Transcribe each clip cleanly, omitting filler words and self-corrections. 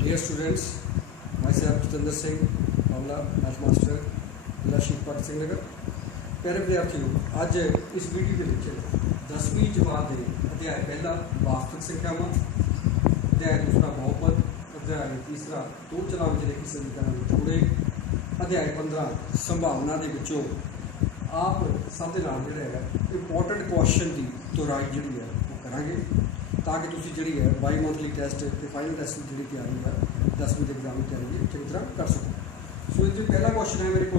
Dear students, myself Jitendra Singh, मामला math master जिला शिवपाल सिंह नगर। प्यारे विद्यार्थियों, अज इस वीडियो के 10वीं जमात के अध्याय पहला वास्तविक संख्यावां, अध्याय दूसरा बहुपद, अध्याय तीसरा दो चलाव जिले की समीकरण जोड़े, अध्याय 15 संभावना के विचों आप सब के नाल जिहड़ा इंपोर्टेंट क्वेश्चन की दोहराई जिहड़ी है वो करांगे ताकि तुसीं जिहड़ी है बाई मंथली टैसट ते फाइनल टैसट की जिहड़ी तैयारी है 10वीं के एग्जाम की तैयारी चंगी तरह कर सको। सो इस पहला क्वेश्चन है मेरे को,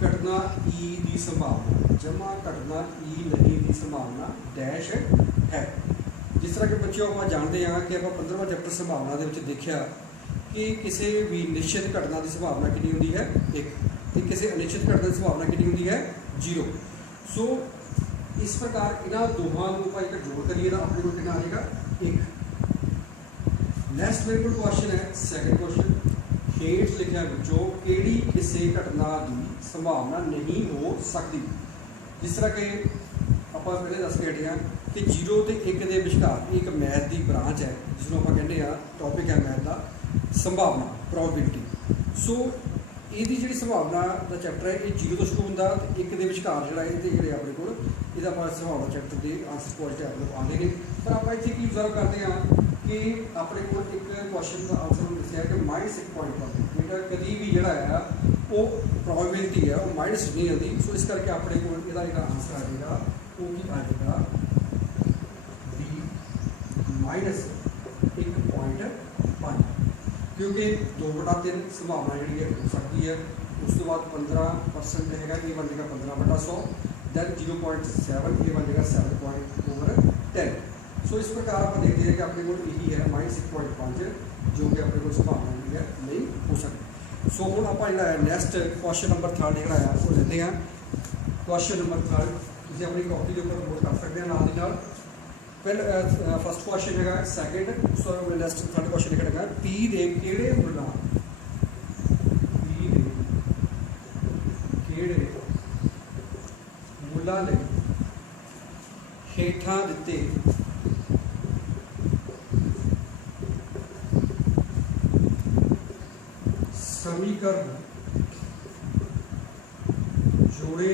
घटना ई की संभावना जमा घटना ई नहीं की संभावना डैश है। जिस तरह के बच्चों आप जानते हैं कि आप 15वां चैप्टर संभावना के देखा कि किसी भी निश्चित घटना की संभावना कितनी होती है 1, तो किसी अनिश्चित घटना की संभावना कितनी होती है 0। सो इस प्रकार इन्हों दोनों को एक जोड़ करिए तो अपने को कितना आ जाएगा 1। नैक्सट मेरे को क्वेश्चन है सैकेंड क्वेश्चन, हेठ लिखा बच्चों किहड़ी किसी घटना की संभावना नहीं हो सकती। जिस तरह के आप पहले दस के हटे हैं कि 0 तो 1 के विचकार एक मैथ की ब्रांच है जिसनों आप कहते हैं टॉपिक है मैथ का संभावना प्रोबेबिलिटी। सो यदि जी संभावना का चैप्टर है ये 0 तो शुरू होता तो 1 के विचकार जोड़ा ये अपने को यदा आप संभावना चैप्टर के आंसर पॉइंट अपने को आते हैं। पर आप इतने की ऑब्जर्व करते हैं कि अपने को एक क्वेश्चन का आंसर दसिया कि -1 पॉइंट पर बेटा कभी भी जोड़ा है वो प्रोबेबिलिटी है वो माइनस नहीं आती। सो इस करके अपने को यदा जो आंसर आ जाएगा वो की आ जाएगा बी -1.5, क्योंकि 2/3 संभावना जी हो सकती है। उस तो बाद 15% है ये बन जाएगा 15/100, दैन 0.7 ये बन जाएगा 7/10। सो इस प्रकार आप देखते हैं कि अपने को यही है -1.5 जो कि अपने को संभावना जी है नहीं हो सकती। सो हम आप नैक्सट क्वेश्चन नंबर 3 जोड़ा है वो लेते हैं। क्वेश्चन नंबर 3 तुम अपनी कॉपी के ऊपर नोट कर सकते हैं नाल दी नाल। पहले फर्स्ट क्वेश्चन है सैकेंड, उस नैक्सट थर्ड क्वेश्चन लिखा है पी दे किहड़े मुल्लां मुल्लां लई हेठां दिते समीकरण जोड़े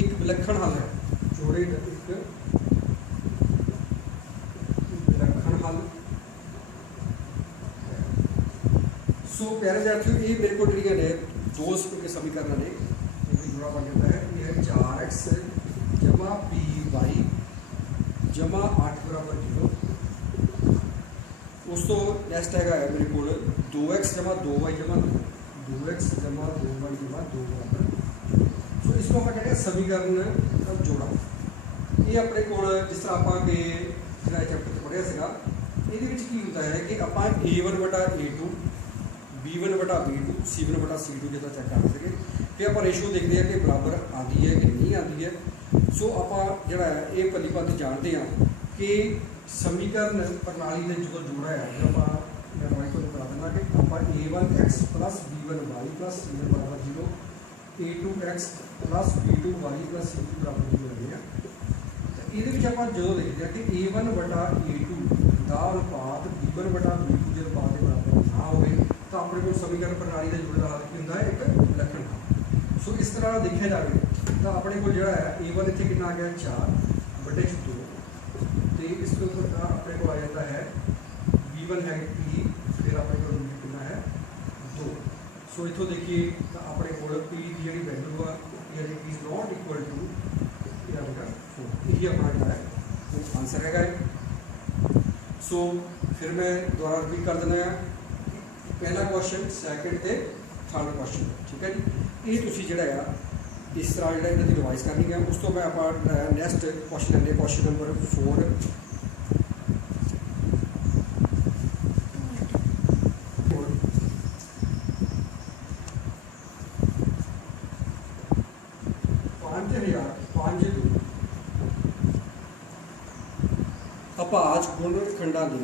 एक विलक्षण हल है। जोड़े एक विलक्षण हल। सो प्यारे विद्यार्थियों ये मेरे को जी ने दो समीकरण ने जोड़ा बन जाता है। ये है 4x जमा py जमा 8 = 0। उस तो नैक्सट है मेरे को 2x जमा 2y जमा 2x जमा 2y जमा 2 = 0। सो इसको आप कहते हैं समीकरण जोड़ा। ये अपने को जिस तरह आप जो चैप्टर पढ़िया सगा ये होता है कि आप A1/A2 B1/B2 C1/C2 जितना चेक कर सके फिर आप रेशो देखते हैं कि बराबर आती है कि नहीं आती है। सो आप जोड़ा है ये भली भांति जानते हैं कि समीकरण प्रणाली के जो जोड़ा है जो आप मैं करा देना कि आप A1x + B1y + C1 = 0 A2x + B2y + C2 = 0 लगे हैं। तो ये आप जो देखते हैं कि A1/A2 का अनुपात B1/B2 के अनुपात के बराबर ना हो तो अपने को समीकरण प्रणाली का जोड़ा हल की होंगे एक विलक्षण हल। सो इस तरह देखा जाए तो अपने को जो है A1 इतने कितना आ गया 4/2 तो इसके ऊपर अपने को आ जाता है B1 है P, फिर अपने को कितना है 2। सो इतों देखिए तो अपने को P की जी वैल्यू है इज नॉट इक्वल टू 4। यही अपना जो है वो आंसर है। सो फिर मैं दोबारा रिपीट कर देना है पहला क्वेश्चन सैकेंड ते थर्ड क्वेश्चन ठीक है जी। ये तुसी जिहड़ा है इस तरह जो इन्होंने रिवाइज करनी है। उस तो मैं आप नैक्सट क्वेश्चन लेंगे क्वेश्चन नंबर 4। अभाज गुणनखंडां दे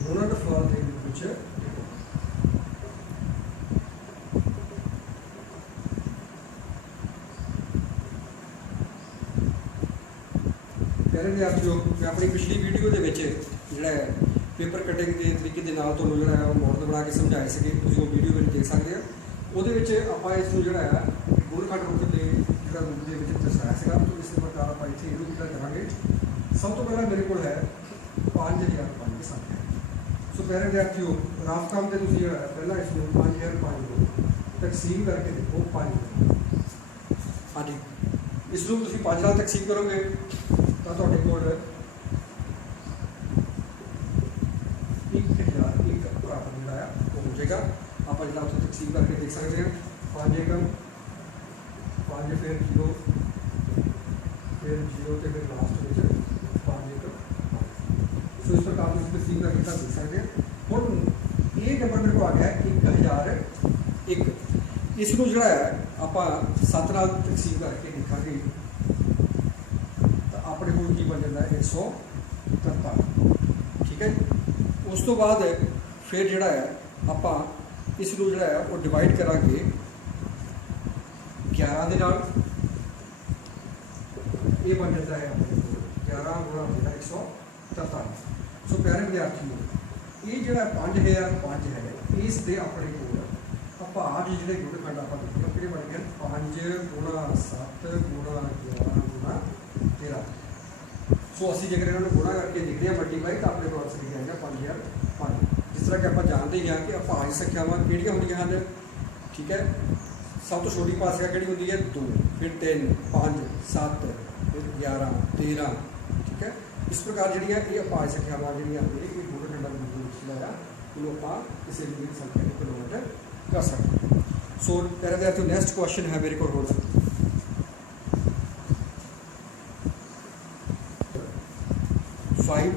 गुणनफल के कुछ प्यारे विद्यार्थियों, मैं अपनी पिछली वीडियो के जोड़ा है पेपर कटिंग के तरीके के नाल तुहानूं जोड़ा है मॉडल बना के समझाए थे, तुसीं वो वीडियो में देख सकते हैं। वो आप इसको जोड़ा है गुणखंड रूप के जो रूप के दर्शाया था, तो इस प्रकार आप इतने इनू क्या करेंगे। सब तो पहला मेरे को है 5005 की संख्या। सो प्यारे विद्यार्थियों, रफ काम से तुसीं जोड़ा है पहला इसको 5005 को तकसीम करके देखो 5। हाँ जी, इसको तुसीं 5 नाल तकसीम करोगे तो तुहाडे कोल 1001 प्राप्त जोड़ा है वो हो जाएगा। आप जो उत्थे तकसीम करके देख सकते हैं 5 एकम 5 फिर 0 तो फिर लास्ट में 5 एकम। सो इस प्रकार से तकसीम करके देख सकते हैं। हम ये नंबर मेरे को आ गया 1001। इसको जो है आप 7 नाल तकसीम करके देखा तो अपने को की बन जाता है 143। ठीक है। उस तो बाद फिर जोड़ा है आप इसको जो है वो डिवाइड करा 11 के नाल, ये बन जाता है अपने को 11 गुणा 143। सो प्यारे विद्यार्थियों, ये जो 5005 है इसके अपने को आप आज जो गुणखंड आप देखो कि बन गए 5 गुणा 7 गुणा 11 गुणा 13। सो असी जेकर इन्होंने गुणा करके देखते हैं मल्टीप्लाई तो अपने को आंसर ही आएगा 5005। जिस तरह कि आप जानते ही हैं कि भाज्य संख्यावां किहड़ियां होंदियां हन। ठीक है। सब तो छोटी भाज्य संख्या किहड़ी होंदी है 2, फिर 3, 5, 7, फिर 11, 13। ठीक है। इस प्रकार जिहड़ियां ये भाज्य संख्यावां जिहड़ियां ये गुणखंडां दे रूप विच जिहड़ा इहनूं आपां किसी भी संख्या नूं कन्वर्ट कर सकते हैं। सो प्यारे विद्यार्थियों, नैक्सट क्वेश्चन है मेरे को होर 5।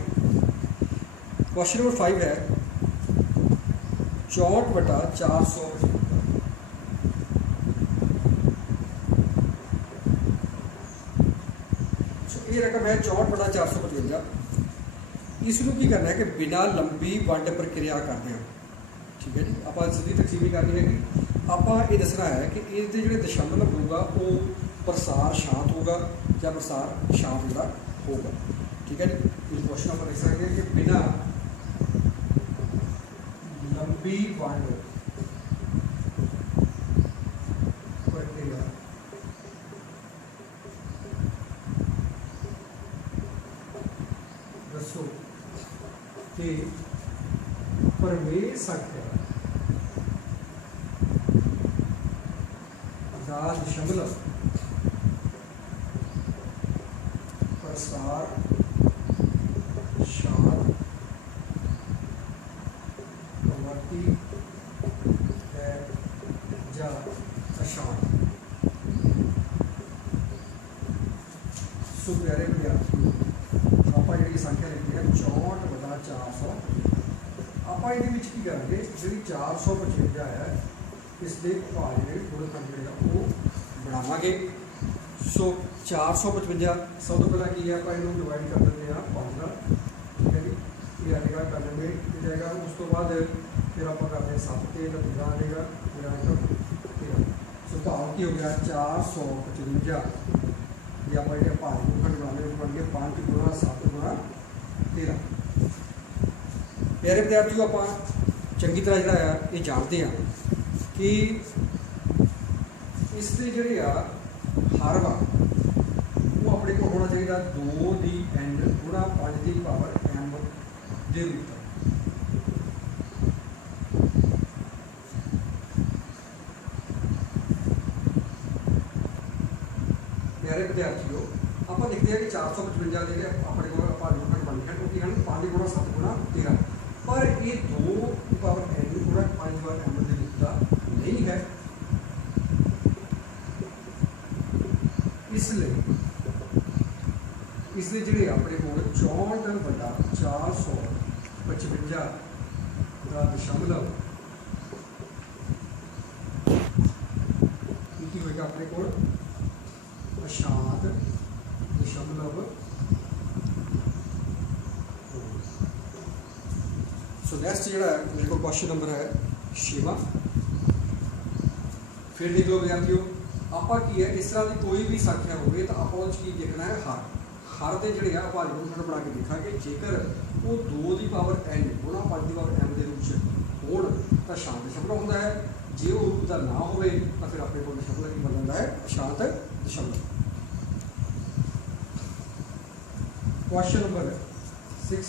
क्वेश्चन नंबर 5 है 64/455। ये रकम है 64/455। इसनूं की करना है कि बिना लंबी वंड प्रक्रिया करते हैं। ठीक है जी। आप सीधी तकसीम नहीं करनी है कि आप ये दसना है कि इसके जो दशमलव होगा वो प्रसार शांत होगा या प्रसार शांत जोड़ा होगा। ठीक है जी। इस क्वेश्चन आप लिख सकते हैं कि बिना लंबी वंड प्रक्रिया दसो कि प्रमेय संख्या का दशमलव प्रसार शांत प्रवृत्ति है या अशांत। सो प्यारे विद्यार्थियों, आप जी संख्या लिखी है 64/400। आप ये की करेंगे जी 455 है इसके भाजने गुणखंड जो वो बनावे। सो 455 सब तो पहला की है आप इन्हों डिवाइड कर देते हैं 5 नाल। ठीक है जी। ये आएगा 91 जाएगा। उस तो बाद फिर आप करते हैं 7 से 13 आएगा 13। सो भाव की हो गया 455। ये आप जो भाज गुणखंड बनाने बन गए 5 गुणा 7 गुणा 13। प्यारे विद्यार्थियों, आप चंगी तरह जो ये जानते हैं कि इसके जोड़े हर वा वो अपने को होना चाहिए 2 की n गुणा 5 की पावर m के रूप में। प्यारे विद्यार्थियों, आप लिखते हैं कि 455 जो अपने को गुणखंड बन गए क्योंकि 5 गुणा 7 गुणा 13, पर ये 2 की पावर n गुणा 5 बार m के रूप का नहीं है। इसलिए जोड़े अपने को 64/455 का दशमलव होगा अपने को अशांत दशमलव। सो नैक्सट जो मेरे को क्वेश्चन नंबर है 6। फिर देख लो विद्यार्थियों, आप की है इस तरह की कोई भी संख्या हो तो आप देखना है हर हर के जोड़े आ भाज्य गुणनफल बना के देखा जेकर वो 2 की पावर n गुणा 5 की पावर m के रूप में हो तो शांत दशमलव होता है। जे वो रूप का ना हो तो फिर अपने को दशमलव की बन जाता है अशांत दशमलव। क्वेश्चन नंबर 6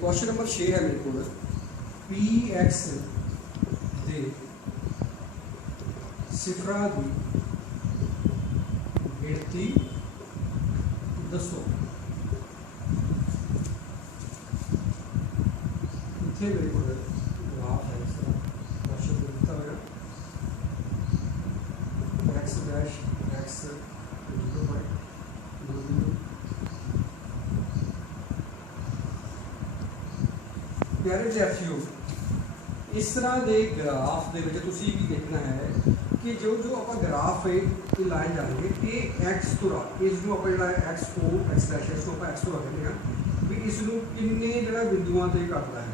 क्वेश्चन नंबर 6 है मेरे को पी एक्स दे सिफरा की गिनती दसो। इतने मेरे को ग्राफ है इसका क्वेश्चन दिता हुआ एक्स डैश एक्स 0 प्यारे विद्यार्थियों इस तरह के ग्राफ के भी देखना है कि जो जो आप ग्राफ है लाए जाएंगे ये एक्स तुरा इसको आप जो एक्स ओ एक्स डैश इसको आप एक्स तुरा कहते हैं भी इसको किन्ने जो बिंदुओं से करता है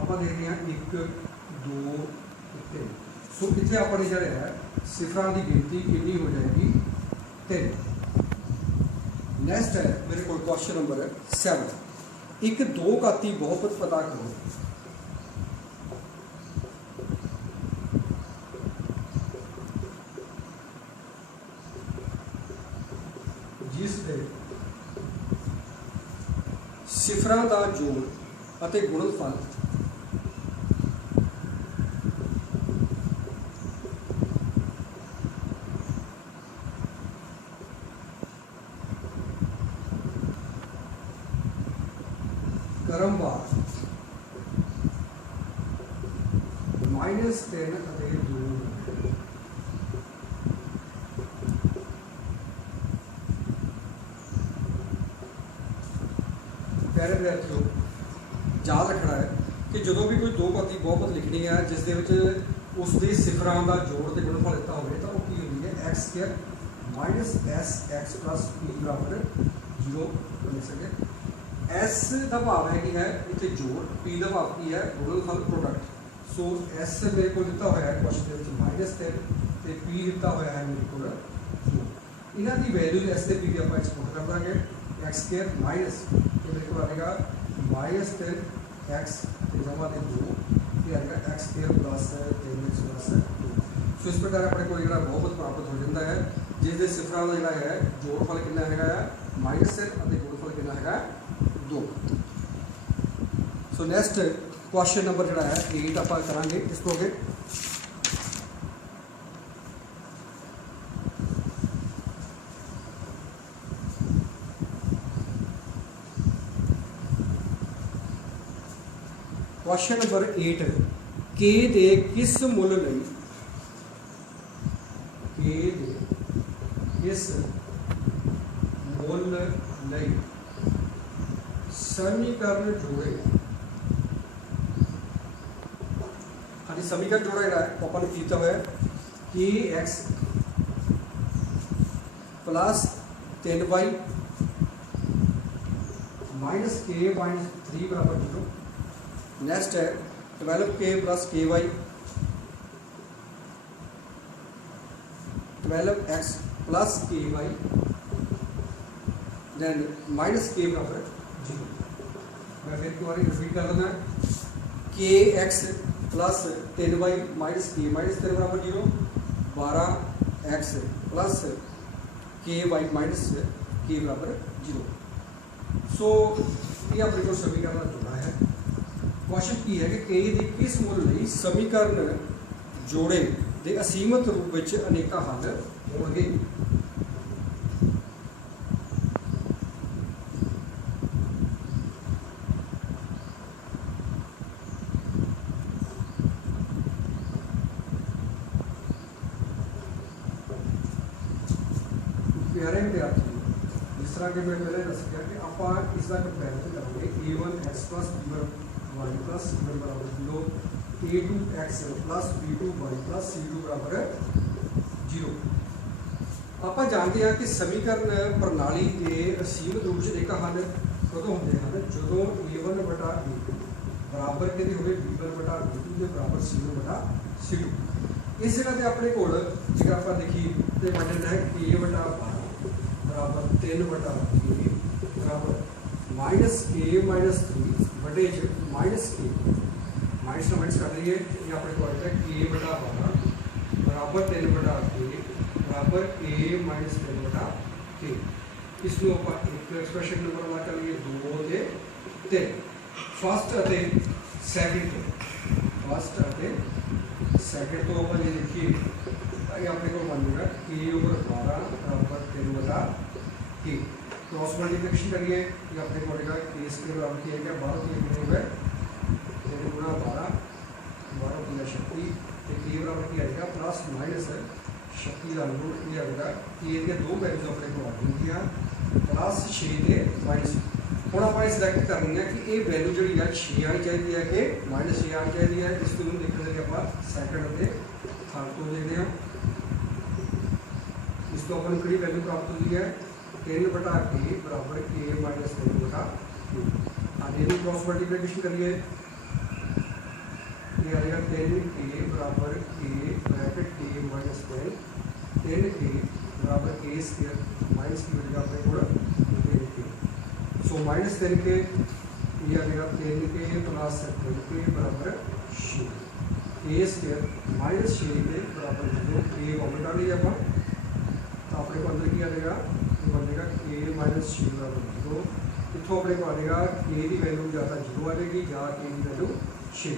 आप देखते हैं 1 2 3। सो इतने अपने जो है सिफर की गिनती कितनी हो जाएगी 3। नैक्सट है मेरे को क्वेश्चन नंबर 7 एक 2 घाती बहुपद पता करो जिस दे सिफर का जोड़ और गुणनफल क्रमवार -10 और 2 प्यारे विद्यार्थियों याद रखना है कि जो भी कोई 2 घाती बहुपद लिखनी है जिस उसके सिफर का जोड़ तो गुणनफल दिता हो तो वो होगी है x square minus S x plus P बराबर 0 लिख सके। एस का भाव है कि है इतने जोड़ पी का भाव की है गुणनफल प्रोडक्ट। सो एस मेरे को दिता हुआ है क्वेश्चन -10 तो पी दिता हुआ है मेरे को 2। इन्हों की वैल्यू एस से पी की आप एक्सपोर्ट कर देंगे एक्स स्क्वायर माइनस मेरे को आएगा -10 एक्स जमा 2 ये आएगा x square plus 3x plus 2। सो इस प्रकार अपने को जो बहुपद प्राप्त हो जाता है जिसके सिफर का जोड़ा है जोड़फल कितना है -10 और गुणनफल कितना है 2। सो नैक्सट क्वेश्चन नंबर जोड़ा है 8 आप करेंगे इसको अगे क्वेश्चन नंबर 8 के दे किस मुल लई के दे किस मुल लई समीकरण जोड़े हाँ जी समीकरण जोड़ा है अपन किया हुआ है के एक्स प्लस 3y माइनस के माइनस 3 बराबर 0। नेक्स्ट है 12k प्लस के वाई 12x प्लस के वाई देन माइनस के बराबर 0। मैं फिर एक बार रिपीट कर देना के एक्स प्लस 3y माइनस 3 बराबर 0 12x प्लस के वाई माइनस के बराबर 0। सो ये अपने को समीकरण जोड़ा है। क्वेश्चन की है कि के किस मुल लई समीकरण जोड़े के असीमित रूप में अनेक हल होंगे। प्यारे विद्यार्थी जिस तरह के मैं पहले दस गया कि आप इसका कंपेरिजन करेंगे a1 x plus b1 y plus c1 बराबर 0 a2 x plus b2 y plus c2 बराबर 0। आप जानते हैं कि समीकरण प्रणाली के असीमित रूप से एक हल कदों होंगे हैं जो a1 बटा a2 बराबर कि होवे V1 बटा V2 के बराबर C1 बटा C2। इस जगह पे अपने कोल जेकर आप देखिए तो वजन है K बटा 12 बराबर 3 बटा K बराबर माइनस K माइनस 3 बटे माइनस K माइनस का माइनस कर रही है ये अपने को आता है K बटा 12 बराबर 3 बटा K बराबर A माइनस 3 बटा K। इसमें आप एक एक्सप्रेशन नंबर ला कर लिए 2 ਤੇ 3 फर्स्ट ਅਤੇ सैकेंड तो फर्स्ट ਅਤੇ सैकेंड तो आप ये देखिए ये अपने को बन जाएगा K ओवर 12 बराबर 3 बटा K। क्रॉस मल्टीप्लिकेशन करिए ये अपने को आएगा K स्क्वायर बराबर किया गया 12 तो कितने हो गए 3 गुना 12 12 गुना शक्ति तो K बराबर किया जाएगा प्लस माइनस शक्ति का अनुरूप ये आएगा K के दो वैल्यूज अपने को आ गई प्लस 6 के माइनस। ਹੁਣ ਆਪਾਂ ਸਿਲੈਕਟ ਕਰਨੀ ਹੈ ਕਿ ਇਹ ਵੈਲਿਊ ਜਿਹੜੀ ਆ 6 ਆਣੀ ਚਾਹੀਦੀ ਹੈ ਕਿ -6 ਆਣੀ ਚਾਹੀਦੀ ਹੈ। ਇਸ ਨੂੰ ਦੇਖਣ ਲਈ ਆਪਾਂ ਸੈਕਿੰਡ ਅਤੇ ਥਰਡ ਤੋਂ ਦੇਖਦੇ ਹਾਂ। ਇਸ ਤੋਂ ਆਪਾਂ ਨੂੰ ਕਿਹੜੀ ਵੈਲਿਊ ਪ੍ਰਾਪਤ ਹੁੰਦੀ ਹੈ 3 ਬਟਾ K ਬਰਾਬਰ K ਮਾਈਨਸ 3 ਬਟਾ K। ਅੱਜ ਇਹਨੂੰ ਕ੍ਰਾਸ ਮਲਟੀਪਲੀਕੇਸ਼ਨ ਕਰੀਏ ये आएगा 3K बराबर K bracket K minus 10 10K बराबर K स्क्वायर माइनस की वजह अपने को 10K। सो माइनस 10K ये आएगा 3K प्लस 10K बराबर 6 K स्क्वायर माइनस 6 बराबर जो K कॉमन कर लिया अपन तो अपने को अंदर क्या आएगा बनेगा K माइनस 6 बराबर 0। इतों अपने को आएगा K की वैल्यू ज़्यादा 0 आएगी या K की वैल्यू 6।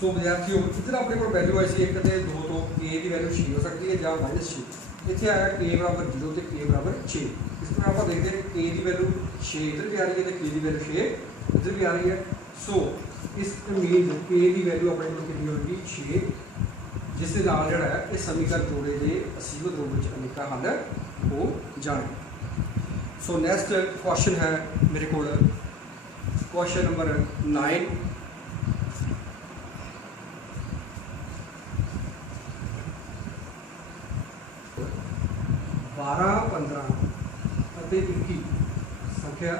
सो विद्यार्थियों इधर अपने को वैल्यू आई सी 1 से 2 तो K की वैल्यू 6 हो सकती है या -6। इतने आया K बराबर 0 तो K बराबर 6। इस तरह आप देखते हैं K की वैल्यू 6 इधर भी आ रही है तो K की वैल्यू 6 इधर भी आ रही है। सो इस मीन K की वैल्यू अपने को कितनी होगी 6 जिस दे नाल जिहड़ा है इस समीकरण जोड़े के असीमत रूप में अनेका हल हो जाए। सो नैक्सट क्वेश्चन है मेरे को क्वेश्चन नंबर 9। बारह 15 ਅਤੇ 21 संख्या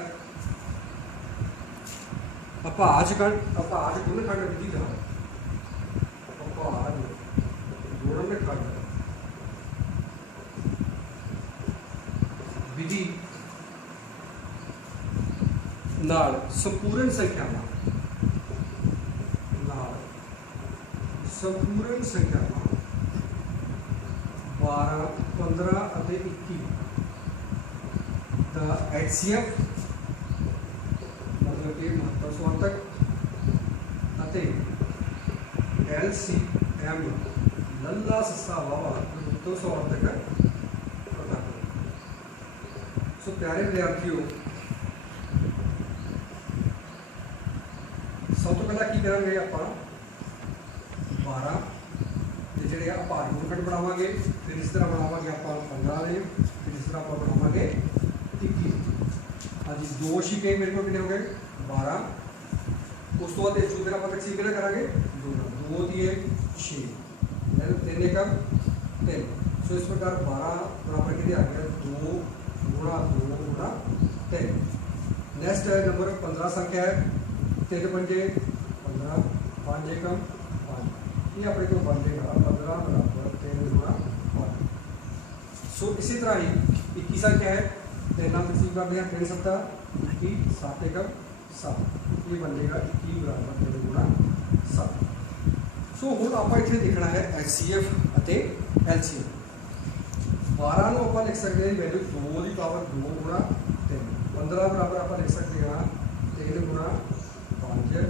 अभाज गुणनखंड विधि का अभाज गुणनखंड विधि नाल संपूर्ण संख्यावां संख्यावां 12 15 ਅਤੇ 21 ਦਾ HCF मतलब कि महत्व संवर्धक ਅਤੇ LCM लल्ला सस्ता वावा महत्व संवर्धक पता करो। सो प्यारे विद्यार्थियों सब तो पहला की करांगे ਆਪਾਂ 12 ਤੇ ਜਿਹੜੇ ਆਪਾਂ ਗੁਣਨਖੰਡ ਬਣਾਵਾਂਗੇ फिर इस तरह बनावांगे ਆਪਾਂ 15 ਦੇ फिर इस तरह ਆਪਾਂ ਬਣਾਵਾਂਗੇ 21। ਅੱਜ दो छिके मेरे को कितने हो गए 12। उस तो बाद इस फिर आप तकसीम कितना करांगे 2 दिए 6 3 एकम 3। सो इस प्रकार 12 बराबर कितने आ गया 2 गुणा 2 गुणा 3। नेक्स्ट है नंबर 15 संख्या है 3 पंजे 15 5 एकम 5 ये अपने को बन जाएगा 15 बराबर 3 गुणा 5। सो इसी तरह ही 21 संख्या है 3 नाम तकसीम कर दिया 3 सप्ताह 21 7 एकम 7 ये बन जाएगा 21 बराबर 3 गुणा 7। सो हम आप इतने देखना है HCF ਅਤੇ LCM। 12 ਨੂੰ ਆਪਾਂ ਲਿਖ ਸਕਦੇ ਹਾਂ ਵੈल्यू 2 ਦੀ ਪਾਵਰ 2 ਗੁਣਾ 3। 15 ਬਰਾਬਰ ਆਪਾਂ ਲਿਖ ਸਕਦੇ ਹਾਂ 3 ਗੁਣਾ 5।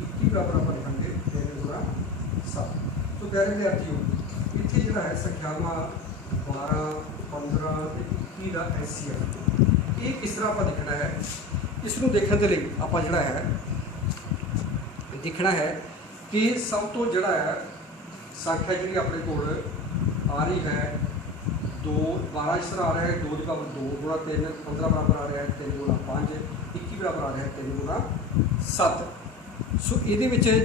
21 ਬਰਾਬਰ ਆਪਾਂ ਲਿਖਾਂਗੇ 3 ਗੁਣਾ 7। तो प्यारे विद्यार्थियों इतने जो है संख्यावां 12 15 ਤੇ 21 का HCF ये किस तरह आप देखना है। इसको देखने के लिए आप जोड़ा है देखना है कि सब तो जोड़ा है संख्या जी अपने को आ रही है 2 12 इस तरह आ रहा है 2 की पावर 2 गुणा 3 15 बराबर आ रहा है 3 गुणा 5 21 बराबर आ रहा है 3 गुणा 7। सो ये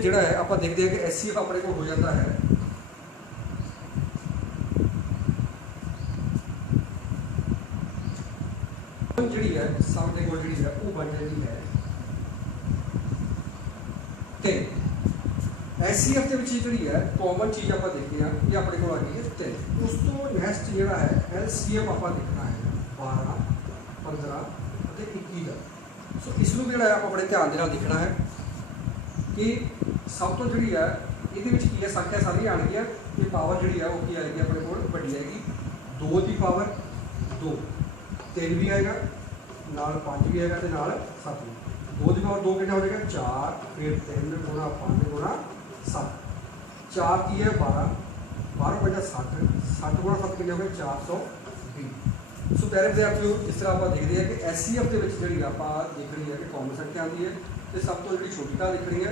जोड़ा है आप देखते हैं कि HCF अपने को हो जाता है जी है सामने को जी है वो बन जाती है 3 SCF ਦੇ ਵਿੱਚ ਜਿਹੜੀ ਹੈ ਕਾਮਨ ਚੀਜ਼ ਆਪਾਂ ਦੇਖਦੇ ਹਾਂ ਇਹ ਆਪਣੇ ਕੋਲ ਆ ਗਈ ਹੈ 3। ਉਸ ਤੋਂ ਨੈਕਸਟ ਜਿਹੜਾ ਹੈ LCM ਆਪਾਂ ਦੇਖਣਾ ਹੈ 12 15 ਅਤੇ 21 ਦਾ। ਸੋ ਇਸ ਨੂੰ ਜਿਹੜਾ ਹੈ ਆਪਾਂ ਬੜੇ ਧਿਆਨ ਦੇ ਨਾਲ ਦੇਖਣਾ ਹੈ ਕਿ ਸਭ ਤੋਂ ਜਿਹੜੀ ਹੈ ਇਹਦੇ ਵਿੱਚ ਕੀ ਹੈ ਸੰਖਿਆ ਸਾਰੀਆਂ ਆਣਗੀਆਂ ਕਿ ਪਾਵਰ ਜਿਹੜੀ ਹੈ ਉਹ ਕੀ ਆਏਗੀ ਆਪਣੇ ਕੋਲ ਵੱਡੀ ਆਏਗੀ 2 ਦੀ ਪਾਵਰ 2 3 ਵੀ ਆਏਗਾ ਨਾਲ 5 ਵੀ ਆਏਗਾ ਤੇ ਨਾਲ 7 ਵੀ। 2 ਦੀ ਪਾਵਰ 2 ਕਿੰਨਾ ਹੋ ਜਾਏਗਾ 4 ਫਿਰ 3 ਗੁਣਾ 5 ਗੁਣਾ 7 4 ਕੀ ਹੈ 12 12 50 60 60 ਗੁਣਾ 7 ਕਿੰਨੇ ਹੋ ਗਏ 420। ਸੋ ਪਿਆਰੇ ਵਿਦਿਆਰਥੀਓ ਇਸ ਤਰ੍ਹਾਂ ਆਪਾਂ ਦੇਖਦੇ ਹਾਂ ਕਿ SCF ਦੇ ਵਿੱਚ ਜਿਹੜੀ ਆਪਾਂ ਦੇਖਣੀ ਹੈ ਕਿ ਕਾਮਨ ਸੰਖਿਆ ਆਉਂਦੀ ਹੈ ਤੇ ਸਭ ਤੋਂ ਜਿਹੜੀ ਛੋਟੀ ਘਾਤ ਦੇਖਣੀ ਹੈ।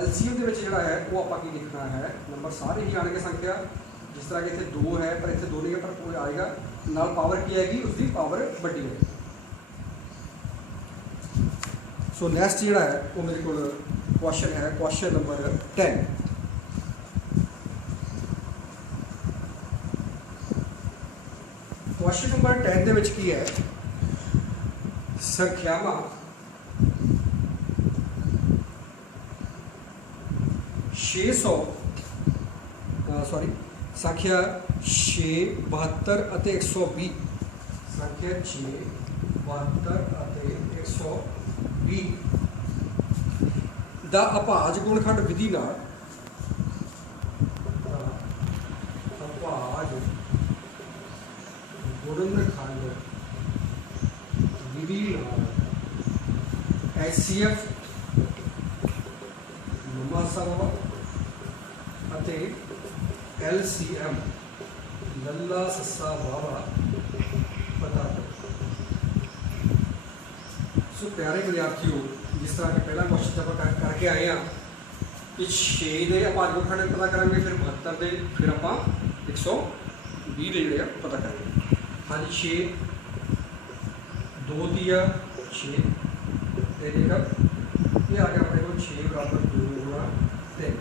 LCM ਦੇ ਵਿੱਚ ਜਿਹੜਾ ਹੈ ਉਹ ਆਪਾਂ ਕੀ ਦੇਖਣਾ ਹੈ ਨੰਬਰ ਸਾਰੇ ਹੀ ਆਣਗੇ ਸੰਖਿਆ ਜਿਸ ਤਰ੍ਹਾਂ ਕਿ ਇੱਥੇ 2 ਹੈ ਪਰ ਇੱਥੇ 2 ਨਹੀਂ ਹੈ ਪਰ ਕੋਈ ਆਏਗਾ ਨਾਲ ਪਾਵਰ ਕੀ ਆਏਗੀ ਉਸਦੀ ਪਾਵਰ ਵੱਡੀ ਹੋਏਗੀ। ਸੋ ਨੈਕਸਟ ਜਿਹੜਾ ਹੈ ਉਹ ਮੇਰੇ ਕੋਲ ਕੁਐਸਚਨ ਹੈ ਕੁਐਸਚਨ ਨੰਬਰ 10। ਕੁਐਸਚਨ ਨੰਬਰ 10 ਦੇ ਵਿੱਚ ਕੀ ਹੈ ਸੰਖਿਆਵਾਂ 600 ਸੰਖਿਆ 6 72 ਅਤੇ 120 ਸੰਖਿਆ 6 72 ਅਤੇ 120 ਦਾ ਅਭਾਜ ਗੁਣਖੰਡ ਵਿਧੀ ਨਾਲ ਅਭਾਜ ਗੁਣਨਖੰਡ ਵਿਧੀ ਨਾਲ SCF ਨਮਾ ਅਤੇ LCM ਲੱਲਾ ਸੱਸਾ ਵਾਵਾ ਪਤਾ। ਸੋ ਪਿਆਰੇ ਵਿਦਿਆਰਥੀਓ ਜਿਸ ਤਰ੍ਹਾਂ ਕਿ ਪਹਿਲਾ ਕੁਐਸਚਨ ਆਪਾਂ ਕਰਕੇ ਆਏ ਹਾਂ ਕਿ 6 ਦੇ ਅਭਾਜ ਗੁਣਨਖੰਡ ਪਤਾ ਕਰਾਂਗੇ ਫਿਰ 72 ਦੇ ਫਿਰ ਆਪਾਂ 120 ਦੇ ਜਿਹੜੇ ਆ ਪਤਾ ਕਰਾਂਗੇ। ਹਾਂਜੀ 6 2 ਦੀ ਆ 6 ਤੇ ਦੇਖੋ ਇਹ ਆ ਗਿਆ ਆਪਣੇ ਕੋਲ 6 ਬਰਾਬਰ 2 ਗੁਣਾ 3।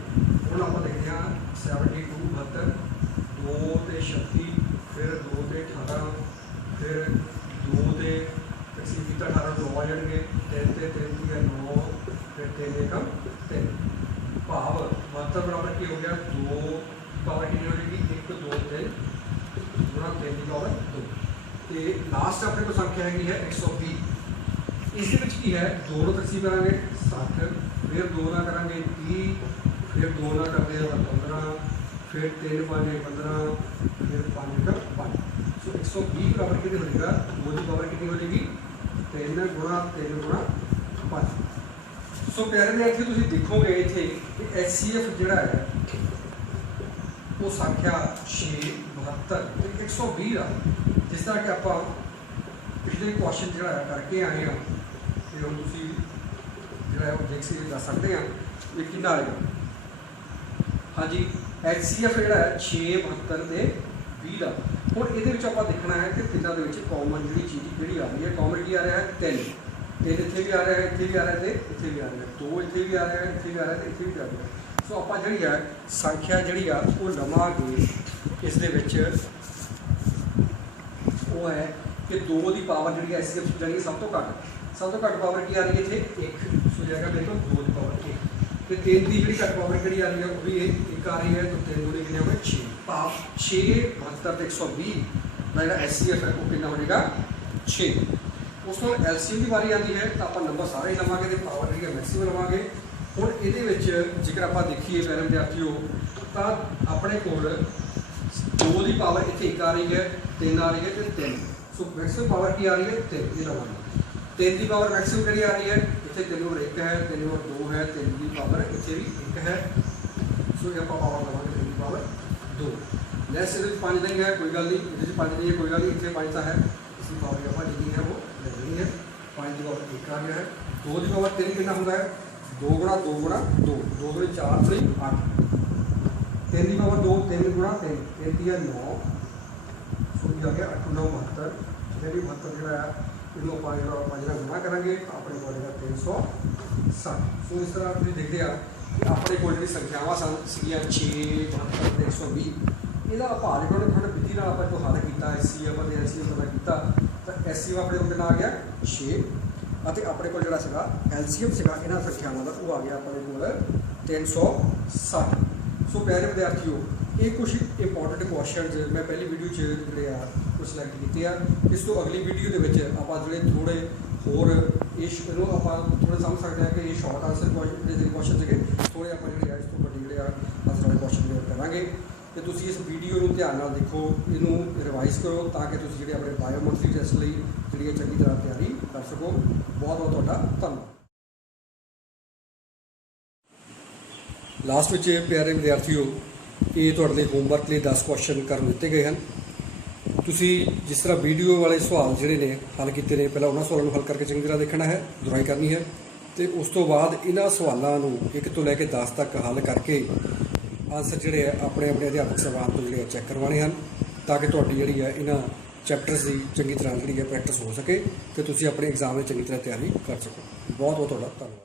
ਹੁਣ ਆਪਾਂ ਦੇਖਦੇ ਹਾਂ 72 72 2 ਤੇ 36 ਫਿਰ 2 ਤੇ 18 ਫਿਰ 2 ਤੇ 18 9 ਆ ਜਾਣਗੇ 3 ਤੇ 3 ਦੀ 9 ਫਿਰ 3 ਏਕਮ 3 ਭਾਵ 72 ਬਰਾਬਰ ਕੀ ਹੋ ਗਿਆ 2 ਪਾਵਰ ਕਿੰਨੀ ਹੋ ਜਾਏਗੀ 1 2 3 ਗੁਣਾ 3 ਦੀ ਪਾਵਰ 2 ਤੇ ਲਾਸਟ ਆਪਣੇ ਕੋਲ ਸੰਖਿਆ ਹੈਗੀ ਹੈ 120। ਇਸ ਦੇ ਵਿੱਚ ਕੀ ਹੈ 2 ਨੂੰ ਤਕਸੀਮ ਕਰਾਂਗੇ 60 ਫਿਰ 2 ਨਾਲ ਕਰਾਂਗੇ 30 ਫਿਰ 2 ਨਾਲ ਕਰਦੇ ਹਾਂ 15 ਫਿਰ 3 5 15 ਫਿਰ 5 ਤੱਕ 5। ਸੋ 120 ਬਰਾਬਰ ਕਿੰਨੀ ਹੋ ਜਾਏਗਾ 2 ਦੀ ਪਾਵਰ ਕਿੰਨੀ ਹੋ ਜਾਏਗੀ 3 ਗੁਣਾ 3 ਗੁਣਾ 5। ਸੋ ਪਿਆਰੇ ਵਿਦਿਆਰਥੀਓ ਤੁਸੀਂ ਦੇਖੋਗੇ ਇੱਥੇ ਕਿ SCF ਜਿਹੜਾ ਹੈ ਉਹ ਸੰਖਿਆ 6 72 ਤੇ 120 ਦਾ ਜਿਸ ਤਰ੍ਹਾਂ ਕਿ ਆਪਾਂ ਪਿਛਲੇ ਕੁਐਸਚਨ ਜਿਹੜਾ ਹੈ ਕਰਕੇ ਆਏ ਹਾਂ ਤੇ ਹੁਣ ਤੁਸੀਂ ਜਿਹੜਾ ਹੈ ਉਹ ਦੇਖ ਸਕਦੇ ਹਾਂ ਇਹ ਕਿੰਨਾ ਆਏਗਾ। ਹਾਂਜੀ HCF ਜਿਹੜਾ ਹੈ 6 72 ਤੇ 20 ਦਾ। ਹੁਣ ਇਹਦੇ ਵਿੱਚ ਆਪਾਂ ਦੇਖਣਾ ਹੈ ਕਿ ਤਿੰਨਾਂ ਦੇ ਵਿੱਚ ਕਾਮਨ ਜਿਹੜੀ ਚੀਜ਼ ਕਿਹੜੀ ਆ ਰਹੀ ਹੈ। ਕਾਮਨ ਕੀ ਆ ਰਿਹਾ ਹੈ 3 ਇੱਥੇ ਵੀ ਆ ਰਿਹਾ ਹੈ ਇੱਥੇ ਵੀ ਆ ਰਿਹਾ ਤੇ ਇੱਥੇ ਵੀ ਆ ਰਿਹਾ 2 ਇੱਥੇ ਵੀ ਆ ਰਿਹਾ ਇੱਥੇ ਵੀ ਆ ਰਿਹਾ ਤੇ ਇੱਥੇ ਵੀ ਆ ਰਿਹਾ। ਸੋ ਆਪਾਂ ਜਿਹੜੀ ਹੈ ਸੰਖਿਆ ਜਿਹੜੀ ਆ ਉਹ ਲਵਾਂਗੇ ਇਸ ਦੇ ਵਿੱਚ ਉਹ ਹੈ ਕਿ 2 ਦੀ ਪਾਵਰ ਜਿਹੜੀ SCF ਜਾਣੀ ਸਭ ਤੋਂ ਘੱਟ ਪਾਵਰ ਕੀ ਆ ਰਹੀ ਹੈ ਇੱਥੇ 1 ਸੋ ਜਾਏਗਾ ਮੇਰੇ ਕੋਲ 2 ਦੀ ਪਾਵਰ 1 ਤੇ 3 ਦੀ ਜਿਹੜੀ ਘੱਟ ਪਾਵਰ ਕਿਹੜੀ ਆ ਰਹੀ ਹੈ ਉਹ ਵੀ 1 ਆ ਰਹੀ ਹੈ ਤਾਂ 3 ਗੁਣੇ ਕਿੰਨੇ ਹੋ ਗਏ 6 ਭਾਵ 6 72 ਤੇ 120 ਦਾ ਜਿਹੜਾ SCF ਹੈ ਉਹ ਕਿੰਨਾ ਹੋ ਜਾਏਗਾ 6। ਉਸ ਤੋਂ LCM ਦੀ ਵਾਰੀ ਆਉਂਦੀ ਹੈ ਤਾਂ ਆਪਾਂ ਨੰਬਰ ਸਾਰੇ ਲਵਾਂਗੇ ਤੇ ਪਾਵਰ ਜਿਹੜੀ ਹੈ ਮੈਕਸਿਮਮ ਲਵਾਂਗੇ। ਹੁਣ ਇਹਦੇ ਵਿੱਚ ਜੇਕਰ ਆਪਾਂ ਦੇਖੀਏ ਪਿਆਰੇ ਵਿਦਿਆਰਥੀਓ ਤਾਂ ਆਪਣੇ ਕੋਲ 2 ਦੀ ਪਾਵਰ ਇੱਥੇ 1 ਆ ਰਹੀ ਹੈ 3 ਆ ਰਹੀ ਹੈ ਤੇ 3 ਸੋ ਮੈਕਸਿਮਮ ਪਾਵਰ ਕੀ ਆ ਰਹੀ ਹੈ 3 ਇਹ ਲਵਾਂਗੇ। 3 ਦੀ ਪਾਵਰ ਮੈਕਸਿਮਮ ਕਿਹੜੀ ਆ ਰਹੀ ਹੈ ਇੱਥੇ 3 over 1 ਹੈ 3 over 2 ਹੈ 3 ਦੀ ਪਾਵਰ ਇੱਥੇ ਵੀ 1 ਹੈ। ਸੋ ਇਹ ਆਪਾਂ ਪਾਵਰ ਲਵਾਂਗੇ 3 ਦੀ ਪਾਵਰ 2। ਲੈਸ ਇਹਦੇ ਵਿੱਚ 5 ਨਹੀਂ ਹੈ ਕੋਈ ਗੱਲ ਨਹੀਂ ਇਹਦੇ ਵਿੱਚ 5 ਨਹੀਂ ਹੈ ਕੋਈ ਗੱਲ ਨਹੀਂ ਇੱਥੇ 5 ਤਾਂ ਹੈ ਇਸ ਦੀ ਪਾਵਰ ਆਪਾਂ ਜਿੰਨੀ ਹੈ ਉਹ ਲੈ ਲੈਣੀ ਹੈ। 5 ਦੀ ਪਾਵਰ 1 ਆ ਗਿਆ ਹੈ 2 ਦੀ ਪਾਵਰ 3 ਕਿੰਨਾ ਹੁੰਦਾ ਹੈ 2 ਗੁਣਾ 2 ਗੁਣਾ 2 2 ਗੁਣੇ 4 3 8 3 ਦੀ ਪਾਵਰ 2 3 ਗੁਣਾ 3 3 ਦੀ 9 ਸੋ ਇਹ ਆ ਗਿਆ 8 9 72 ਜਿਹੜੀ 72 ਜਿਹੜਾ ਹੈ ਇਹਨੂੰ ਆਪਾਂ ਜਿਹੜਾ 5 ਨਾਲ ਗੁਣਾ ਕਰਾਂਗੇ ਆਪਣੇ ਕੋਲ ਆਏਗਾ 360। ਸੋ ਇਸ ਤਰ੍ਹਾਂ ਤੁਸੀਂ ਦੇਖਦੇ ਆ ਕਿ ਆਪਣੇ ਕੋਲ ਜਿਹੜੀ ਸੰਖਿਆਵਾਂ ਸੀਗੀਆਂ 6 72 ਤੇ 120 ਇਹਦਾ ਅਭਾਜ ਗੁਣਨਖੰਡ ਵਿਧੀ ਨਾਲ ਆਪਾਂ ਜੋ ਹੱਲ ਕੀਤਾ SCF ਅਤੇ LCM ਪਤਾ ਕੀਤਾ ਤਾਂ SCF ਆਪਣੇ ਕੋਲ ਕਿੰਨਾ ਆ ਗਿਆ 6 ਅਤੇ ਆਪਣੇ ਕੋਲ ਜਿਹੜਾ ਸੀਗਾ ਐਲਸੀਐਮ ਸੀਗਾ ਇਹਨਾਂ ਸੰਖਿਆਵਾਂ ਦਾ, ਉਹ ਆ ਗਿਆ ਆਪਣੇ ਕੋਲ 360। ਸੋ ਪਿਆਰੇ ਵਿਦਿਆਰਥੀਓ, ਇਹ ਕੁਝ ਇੰਪੋਰਟੈਂਟ ਕੁਐਸਚਨਸ ਮੈਂ ਪਹਿਲੀ ਵੀਡੀਓ 'ਚ ਜਿਹੜੇ ਆ ਉਹ ਸਿਲੈਕਟ ਕੀਤੇ ਆ। ਇਸ ਤੋਂ ਅਗਲੀ ਵੀਡੀਓ ਦੇ ਵਿੱਚ ਆਪਾਂ ਜਿਹੜੇ ਥੋੜ੍ਹੇ ਹੋਰ ਇਹਨੂੰ ਆਪਾਂ ਥੋੜ੍ਹੇ ਸਮਝ ਸਕਦੇ ਹਾਂ ਕਿ ਇਹ ਸ਼ਾਰਟ ਆਨਸਰ ਜਿਹੜੇ ਕੁਐਸਚਨ ਸੀਗੇ, ਥੋੜ੍ਹੇ ਆਪਾਂ ਜਿਹੜੇ ਆ ਇਸ ਤੋਂ ਵੱਡੇ ਜਿਹੜੇ ਆ ਆਨਸਰ ਵਾਲੇ ਕੁਐਸਚਨ ਜਿਹੜੇ ਕਰਾਂਗੇ। ਅਤੇ ਤੁਸੀਂ ਇਸ ਵੀਡੀਓ ਨੂੰ ਧਿਆਨ ਨਾਲ ਦੇਖੋ, ਇਹਨੂੰ ਰਿਵਾਈਜ਼ ਕਰੋ ਤਾਂ ਕਿ ਤੁਸੀਂ ਜਿਹੜੇ ਆਪਣੇ ਬਾਇਓ ਮੰਥਲੀ ਟੈਸਟ ਲਈ ਜਿਹੜੀ ਹੈ ਚੰਗੀ ਤਰ੍ਹਾਂ ਤਿਆਰੀ ਕਰ ਸਕੋ। ਬਹੁਤ ਬਹੁਤ ਤੁਹਾਡਾ ਧੰਨਵਾਦ। ਲਾਸਟ ਵਿੱਚ ਪਿਆਰੇ ਵਿਦਿਆਰਥੀਓ, ਇਹ ਤੁਹਾਡੇ ਲਈ ਹੋਮਵਰਕ ਲਈ 10 ਕੁਐਸਚਨ ਕਰਨ ਦਿੱਤੇ ਗਏ ਹਨ। ਤੁਸੀਂ ਜਿਸ ਤਰ੍ਹਾਂ ਵੀਡੀਓ ਵਾਲੇ ਸਵਾਲ ਜਿਹੜੇ ਨੇ ਹੱਲ ਕੀਤੇ ਨੇ, ਪਹਿਲਾਂ ਉਹਨਾਂ ਸਵਾਲਾਂ ਨੂੰ ਹੱਲ ਕਰਕੇ ਚੰਗੀ ਤਰ੍ਹਾਂ ਦੇਖਣਾ ਹੈ, ਦੁਹਰਾਈ ਕਰਨੀ ਹੈ, ਅਤੇ ਉਸ ਤੋਂ ਬਾਅਦ ਇਹਨਾਂ ਸਵਾਲਾਂ ਨੂੰ 1 ਤੋਂ ਲੈ ਕੇ 10 ਤੱਕ ਹੱਲ ਕਰਕੇ ਆਨਸਰ ਜਿਹੜੇ ਆ ਆਪਣੇ ਆਪਣੇ ਅਧਿਆਪਕ ਸਾਹਿਬਾਨ ਤੋਂ ਜਿਹੜੇ ਚੈੱਕ ਕਰਵਾਉਣੇ ਹਨ, ਤਾਂ ਕਿ ਤੁਹਾਡੀ ਜਿਹੜੀ ਹੈ ਇਹਨਾਂ ਚੈਪਟਰਸ ਦੀ ਚੰਗੀ ਤਰ੍ਹਾਂ ਜਿਹੜੀ ਹੈ ਪ੍ਰੈਕਟਿਸ ਹੋ ਸਕੇ ਅਤੇ ਤੁਸੀਂ ਆਪਣੇ ਐਗਜ਼ਾਮ ਦੀ ਚੰਗੀ ਤਰ੍ਹਾਂ ਤਿਆਰੀ ਕਰ ਸਕੋ। ਬਹੁਤ ਬਹੁਤ ਤੁਹਾਡਾ ਧੰਨਵਾਦ।